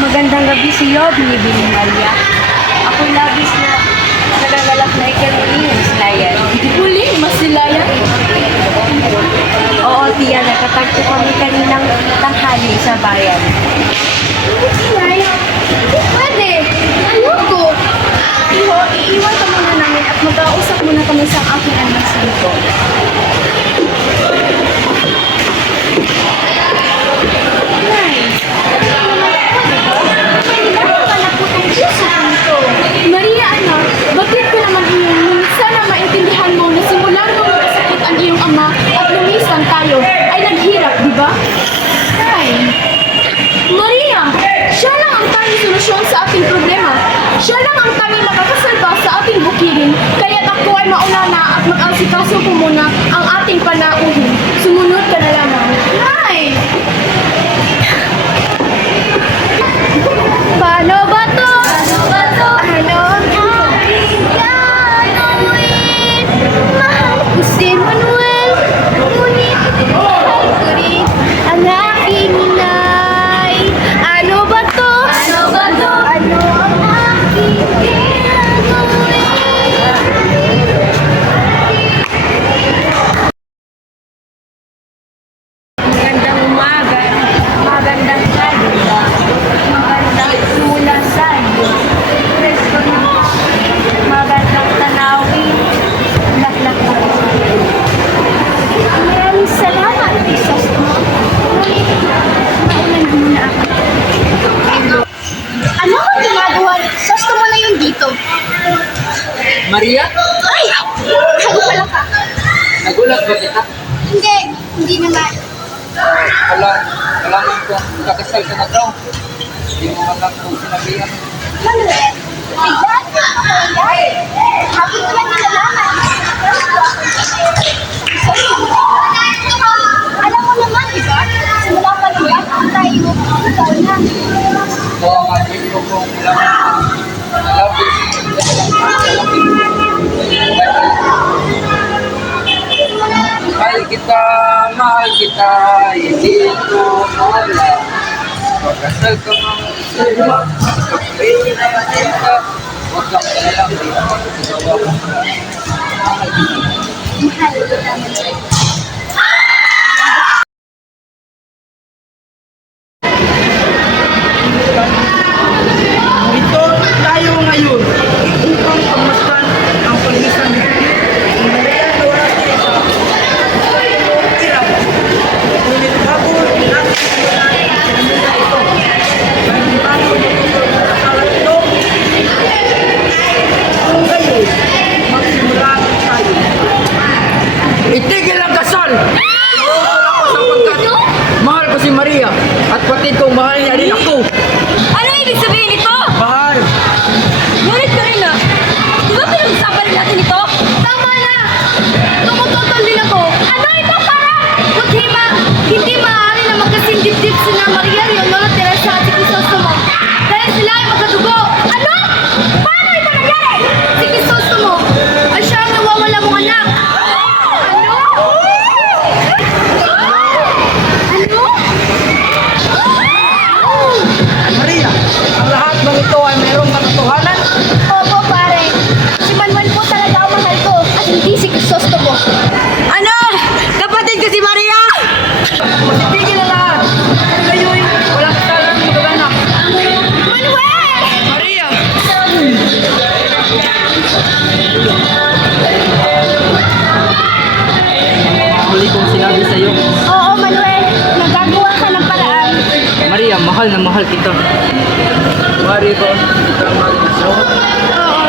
Magandang gabi sa iyo, Binibining Maria. Ako'y labis na nagagalak na ikalimutin, Silayan. Huli, mas Silayan? Oo, tiya, nakatagpo kami kaninang tanghali sa bayan. Silayan? Pwede! Ayoko! Iho, iiwan ka muna namin at mag-ausap muna kami sa aking anak sa ito. Maria, anak, bakit ko naman iyon? Sana maintindihan mo na simula nung nasakit ang iyong ama at lumisan tayo ay naghirap, di ba? Ay, Maria, siya lang ang tanging solusyon sa ating problema. Siya lang ang tanging makakasalba sa ating bukidin. Kaya't ako ay mauna na at mag-asikaso ko muna ang ating panauhin. Sumunod ka na lamang. Ay! Paano ba to? Paano ba to? Ano ang aking gagawin? Mahal ko si Manuel, ngunit mahal ko rin ang aking inay. Ano ba to? Ano ba to? Ano ang aking gagawin? Maria? Ay! Bago pala ka. Nagulat ba kita? Hindi naman. Wala man kung kakasal ka na daw. Hindi mo man lang kung sinabihan. Manuel, bigyan mo ako yan. Happy ko lang nilalaman. Alam mo naman, di ba? Simula pa naman, tayo ikaw na. Kaya nga, gusto kong malaman kung nalabis. Mahal kita, hindi ito mawala. Pagkasal ka mga isama, pagkain na kita, huwag kang kailang di ako magawa ko. Mahal kita. Mahal ko naman. Ito tayo ngayon upang pagmasdan ang pagitan ng Maria Dorothy sa hirap. Ngunit bago natin simulan ang seremoniya ito, dahil bago matutol sa salat ito, kung gayon, magsimula tayo. Itigil ang kasal! Sapagkat mahal ko si Maria at pati kong mahal niya rin ako. Ano ibig sabihin nito? Mahal! Ngunit Karina, di ba pinag-usapan rin natin ito? Tama na! Tumututol din ako. Ano ito para? Hindi maaari na magkasindip-dip sina Maria Leonora Teresa at si Crisostomo. Dahil sila ay magkadugo. Ano? Paano ito nangyari? Si Crisostomo ay siya ang nawawala mong anak. Ano? Ano? Maria, ang lahat ng ito ay mayroong katotohanan. Opo, pare. Si Manuel po talaga ang mahal ko at hindi si Crisostomo. Ano? Kapatid ko si Maria! Masitigil na lahat. Ngayon, walang kasalan ng magaganap. Manuel! Maria! Huli kong sinabi sa iyo, Oo, Manuel. Nagagawa ka ng paraan. Maria, mahal na mahal kita. Mari ba kita magsawat? Oo.